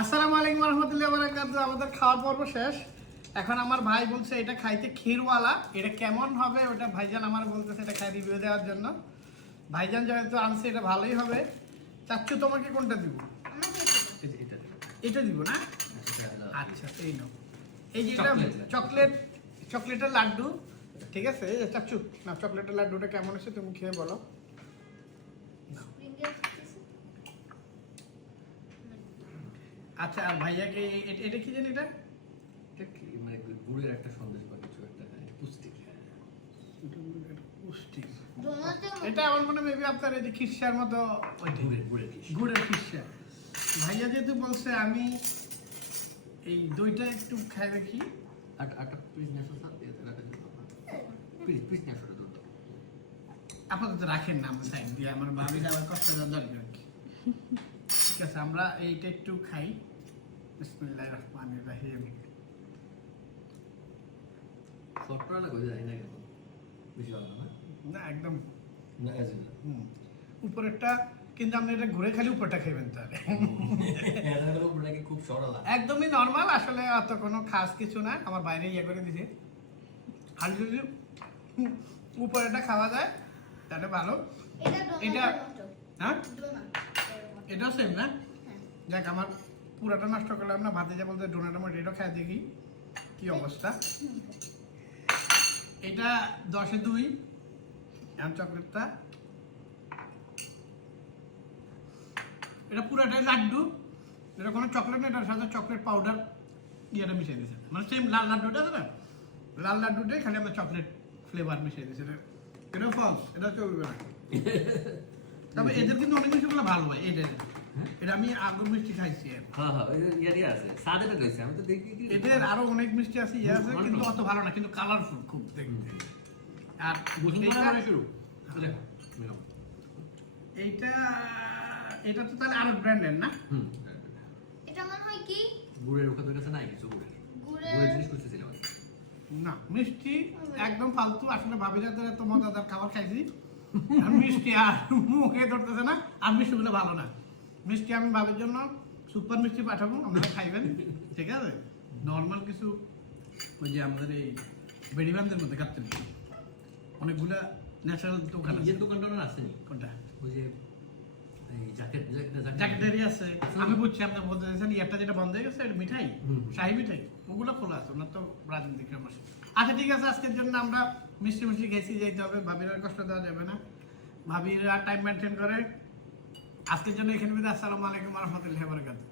আসসালামু আলাইকুম রহমতুল্লাহ বারাকাতুহু। আমাদের খাওয়ার পর্ব শেষ। এখন আমার ভাই বলছে এটা খাইতে ক্ষীরওয়ালা, এটা কেমন হবে ওটা ভাইজান আমার বলতেছে এটা খাই রিভিউ দেওয়ার জন্য। ভাইজান যেহেতু আনছে এটা ভালোই হবে। চাচ্ছু তোমাকে কোনটা দিব? এটা দিব না? আচ্ছা এই নাও। এই যেটা চকলেটের লাড্ডু, ঠিক আছে? চাচ্ছু না, চকলেটের লাড্ডুটা কেমন আছে তুমি খেয়ে বলো। আচ্ছা আর ভাইয়াকে এটা কি জানি এটা মানে গুড়ের একটা সন্দেশ বা কিছু একটা পুষ্টি পুষ্টি। এটা আমার মনে মেবি আপনার এই যে খিরসার মতো গুড়ের খিরসা। ভাইয়া যেহেতু বলছে আমি এই দইটা একটু খাই দেখি। আটা পিস নেশো পিস নেশো আপাতত রাখেন না আমার সাইড দিয়ে, আমার ভাবির আবার কষ্ট দেওয়ার দরকার কি। ঠিক আছে আমরা এইটা একটু খাই। বিসমিল্লাহির রহমানির রহিম। সফটওয়্যার লাগবে জানি না কেন বেশি ভালো না না একদম না আছে না উপরেরটা কিন্তু আপনি এটা ঘুরে খালি উপরটা খাইবেন তাহলে এটা হলো নাকি খুব সরল একদমই নরমাল, আসলে অত কোনো খাস কিছু না। আমার বাইরে ইয়ে করে দিছে, খালি যদি উপরেটা খাওয়া যায় তাহলে ভালো। এটা হ্যাঁ এটাও সেম না? যাক আমার পুরাটা নষ্ট করলাম না। ভাতে যা বলতে ডোনাটা মধ্যে এটাও খাই দেখি কি অবস্থা। এটা 10-এ 2 এখন চকলেটটা, এটা পুরাটাই লাড্ডু। এটা কোনো চকলেট না, এটার সাথে চকলেট পাউডার ইয়েটা মিশিয়ে দিয়েছে, মানে সেম লাল লাড্ডুটা আছে না, লাল লাড্ডুটাই খালি আমরা চকলেট ফ্লেভার মিশিয়ে দিয়েছে। এটা ফলস, এটা চলবে না। তবে এদের কিন্তু অনেক মিষ্টিগুলো ভালো হয়। এটা আমি আগুন মিষ্টি খাইছি। এদের আরো অনেক মিষ্টি আছে, ইয়ে আছে, কিন্তু অত ভালো না, কিন্তু কালারফুল খুব দেখতে। আর এটা তো তাহলে আরো ব্র্যান্ডের না? এটা মনে হয় কি গুড়ের ওখানে কাছে নাই কিছু গুড়ের জিনিস খুঁজতেছিলাম না। মিষ্টি একদম ফালতু। আসলে ভাবিরা তো এত মজাদার খাবার খাইছি, আর মিষ্টি আর মুখে ধরতেছে না। আর মিষ্টিগুলো ভালো না। মিষ্টি আমি ভাবির জন্য সুপার মিষ্টি পাঠাবো, আপনারা খাইবেন, ঠিক আছে? নর্মাল কিছু ওই যে আমাদের এই বেড়িবান্ধের মধ্যে কাটতে অনেকগুলা ন্যাচারাল দোকান আছে। দোকানটা আসেনি কোনটা? ওই যে জ্যাকেটেরই আছে। আমি বুঝছি আপনার বলতে চাইছেন একটা যেটা বন্ধ হয়ে গেছে, এটা মিঠাই, শাহী মিঠাই, ওগুলো খোলা আছে। ওনার তো রাজনীতিক আমার। আচ্ছা ঠিক আছে, আজকের জন্য আমরা মিষ্টি মিষ্টি গেছি, যেতে হবে। ভাবির আর কষ্ট দেওয়া যাবে না, ভাবির টাইম মেনটেন করে। আজকের জন্য এখানে বিদায়। আসসালামু আলাইকুম রহমতুল্লাহি ওয়া বারাকাতুহু।